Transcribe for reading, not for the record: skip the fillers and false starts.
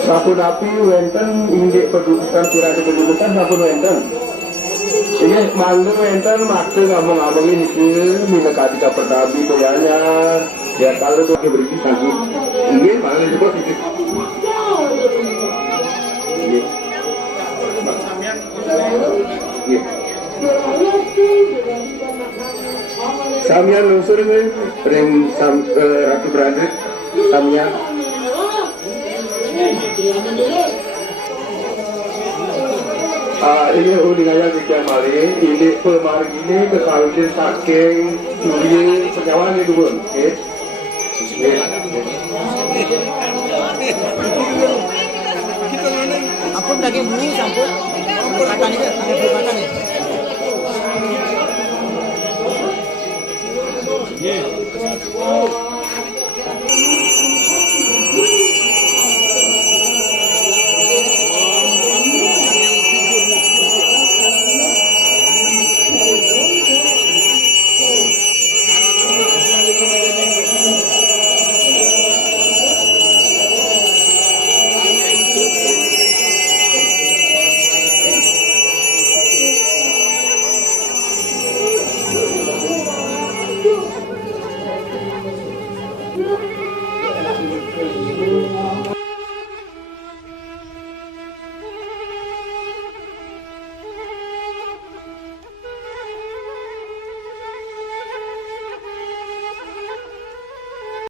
Sampun api wenten inggih kedudukan piranti kedudukan sampun wenten. Ini mangga wenten makte ngomong-ngomongin itu minekati ka pertabi kayaknya ya kalau tuh beri sanggup. Inggih malah disebut itu. Samian lungsur ini ring Ratu Brandet samian. Ini uningannya sekian kali. Ini pemargi ini kesalin saking curi penyawan itu pun. Ampun daging bumi sampun. Ampun makan itu, ada makan nih. Thank you.